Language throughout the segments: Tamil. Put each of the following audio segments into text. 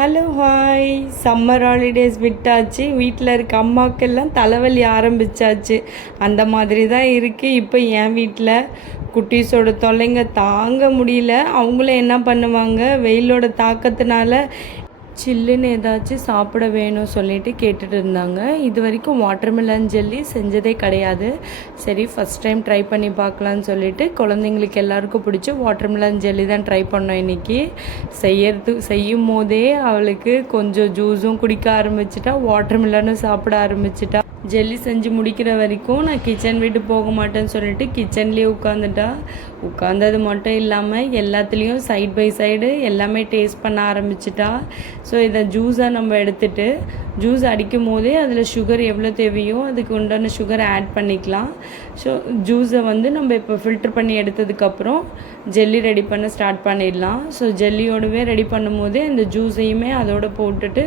Hello hi. சம்மர் ஹாலிடேஸ் விட்டாச்சு. வீட்டில் இருக்க அம்மாக்கெல்லாம் தலைவலி ஆரம்பித்தாச்சு. அந்த மாதிரி தான் இருக்குது இப்போ என் வீட்டில். குட்டீஸோட தொல்லைங்க தாங்க முடியல. அவங்களும் என்ன பண்ணுவாங்க, வெயிலோட தாக்கத்தினால சில்லுன்னு ஏதாச்சும் சாப்பிட வேணும் சொல்லிட்டு கேட்டுட்டு இருந்தாங்க. இது வரைக்கும் வாட்டர்மெலன் ஜெல்லி செஞ்சதே கிடையாது. சரி ஃபஸ்ட் டைம் ட்ரை பண்ணி பார்க்கலான்னு சொல்லிட்டு குழந்தைங்களுக்கு எல்லாருக்கும் பிடிச்ச வாட்டர்மெலன் ஜெல்லி தான் ட்ரை பண்ணோம் இன்றைக்கி. செய்யும் போதே அவளுக்கு கொஞ்சம் ஜூஸும் குடிக்க ஆரம்பிச்சிட்டா, வாட்டர்மெலனும் சாப்பிட ஆரம்பிச்சிட்டா. ஜெல்லி செஞ்சு முடிக்கிற வரைக்கும் நான் கிச்சன் விட்டு போக மாட்டேன்னு சொல்லிட்டு கிச்சன்லேயே உட்காந்துட்டா. உட்காந்தது மட்டும் இல்லாமல் எல்லாத்துலேயும் சைட் பை சைடு எல்லாமே டேஸ்ட் பண்ண ஆரம்பிச்சிட்டா. ஸோ இதை ஜூஸாக நம்ம எடுத்துகிட்டு ஜூஸ் அடிக்கும் போதே அதில் சுகர் எவ்வளோ தேவையோ அதுக்கு உண்டான சுகரை ஆட் பண்ணிக்கலாம். ஸோ ஜூஸை நம்ம இப்போ ஃபில்ட்ரு பண்ணி எடுத்ததுக்கப்புறம் ஜெல்லி ரெடி பண்ண ஸ்டார்ட் பண்ணிடலாம். ஸோ ஜெல்லியோடவே ரெடி பண்ணும் போதே இந்த ஜூஸையுமே அதோடு போட்டுட்டு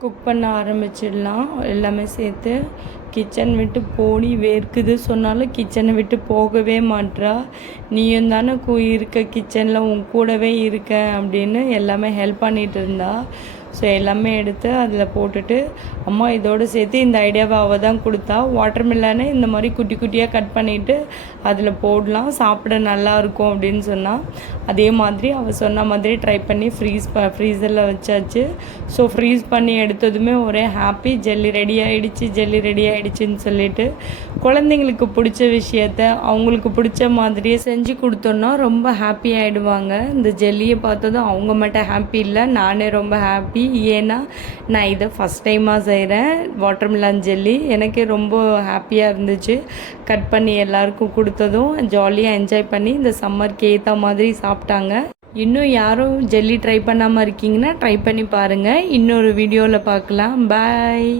குக் பண்ண ஆரம்பிச்சிடலாம். எல்லாமே சேர்த்து கிச்சன் விட்டு போடி வேர்க்குது சொன்னாலும் கிச்சனை விட்டு போகவே மாட்றா. நீயும் தானே இருக்க கிச்சனில் உன் கூடவே இருக்க அப்படின்னு எல்லாமே ஹெல்ப் பண்ணிகிட்டு இருந்தா. ஸோ எல்லாமே எடுத்து அதில் போட்டுட்டு, அம்மா இதோடு சேர்த்து இந்த ஐடியாவை அவள் தான் கொடுத்தா. வாட்டர்மெலனை இந்த மாதிரி குட்டி குட்டியாக கட் பண்ணிவிட்டு அதில் போடலாம், சாப்பிட நல்லாயிருக்கும் அப்படின்னு சொன்னால். அதே மாதிரி அவள் சொன்ன மாதிரி ட்ரை பண்ணி ஃப்ரீசரில் வச்சாச்சு. ஸோ ஃப்ரீஸ் பண்ணி எடுத்ததுமே ஒரே ஹாப்பி, ஜெல்லி ரெடி ஆகிடுச்சின்னு சொல்லிட்டு குழந்தைங்களுக்கு பிடிச்ச விஷயத்த அவங்களுக்கு பிடிச்ச மாதிரியே செஞ்சு கொடுத்தோன்னா ரொம்ப ஹாப்பி ஆகிடுவாங்க. இந்த ஜெல்லியை பார்த்ததும் அவங்க மட்டும் ஹாப்பி இல்லை, நானே ரொம்ப ஹாப்பி. ஏன்னா நான் இதை ஃபஸ்ட் டைமாக செய்கிறேன் வாட்டர்மெலன் ஜெல்லி. எனக்கே ரொம்ப ஹாப்பியாக இருந்துச்சு. கட் பண்ணி எல்லாருக்கும் கொடுத்ததும் ஜாலியாக என்ஜாய் பண்ணி இந்த சம்மருக்கு ஏற்ற மாதிரி சாப்பிட்டாங்க. இன்னும் யாரும் ஜெல்லி ட்ரை பண்ணாமல் இருக்கீங்கன்னா ட்ரை பண்ணி பாருங்கள். இன்னொரு வீடியோவில் பார்க்கலாம். பாய்.